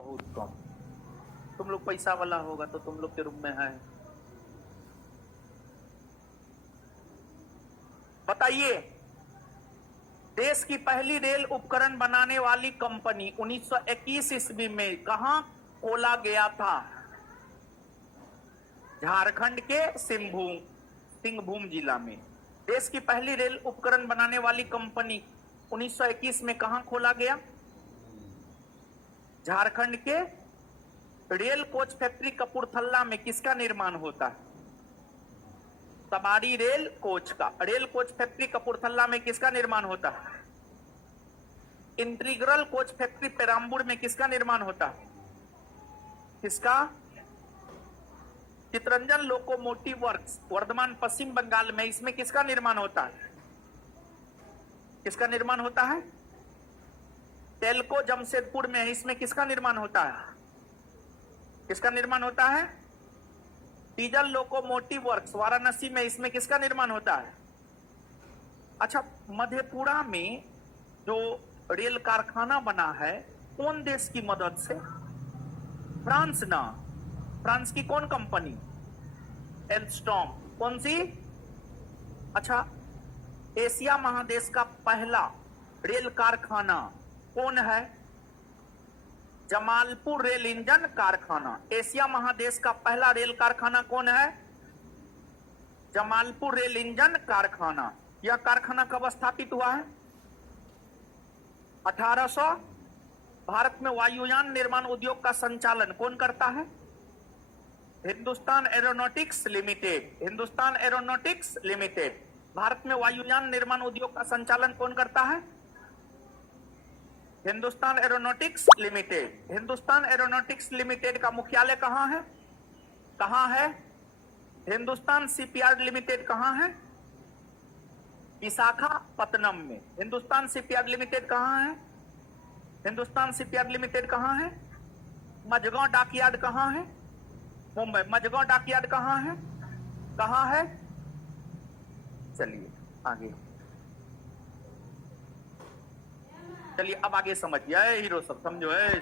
बहुत कम। तुम लोग पैसा वाला होगा तो तुम लोग के रूम में है। बताइए, देश की पहली रेल उपकरण बनाने वाली कंपनी 1921 ईस्वी में कहां खोला गया था? झारखंड के सिंहभूम जिला में। देश की पहली रेल उपकरण बनाने वाली कंपनी 1921 में कहां खोला गया? झारखंड के। रेल कोच फैक्ट्री कपूरथला में किसका निर्माण होता है? सवारी रेल कोच का। रेल कोच फैक्ट्री कपूरथला में किसका निर्माण होता है? इंटीग्रल कोच फैक्ट्री पेराम्बूर में किसका निर्माण होता है? किसका? चितरंजन लोकोमोटिव वर्क्स वर्धमान पश्चिम बंगाल में, इसमें किसका निर्माण होता है? किसका निर्माण होता है? टेल्को जमशेदपुर में, इसमें किसका निर्माण होता है? किसका निर्माण होता है? डीजल लोकोमोटिव वर्क्स वाराणसी में, इसमें किसका निर्माण होता है? अच्छा, मधेपुरा में जो रेल कारखाना बना है कौन देश की मदद से? फ्रांस ना। फ्रांस की कौन कंपनी? एल्स्टॉम। कौन सी? अच्छा, एशिया महादेश का पहला रेल कारखाना कौन है? जमालपुर रेल इंजन कारखाना। एशिया महादेश का पहला रेल कारखाना कौन है? जमालपुर रेल इंजन कारखाना। यह कारखाना कब स्थापित हुआ है? 1800। भारत में वायुयान निर्माण उद्योग का संचालन कौन करता है? Hindustan aeronautics limited. Hindustan aeronautics limited. Bharat में वायुयान निर्माण उद्योग का संचालन कौन करता है? Hindustan aeronautics limited. Hindustan aeronautics limited का मुख्यालय कहां है? कहां है? हिंदुस्तान शिपयार्ड लिमिटेड कहां है? विशाखापत्तनम में। हिंदुस्तान शिपयार्ड लिमिटेड कहां है? हिंदुस्तान शिपयार्ड लिमिटेड कहां है? मझगांव डॉकयार्ड कहां है? मुंबई। मझगांव डॉकयार्ड कहां है? कहां है? चलिए आगे। चलिए अब आगे समझिए हीरो सब, समझो है।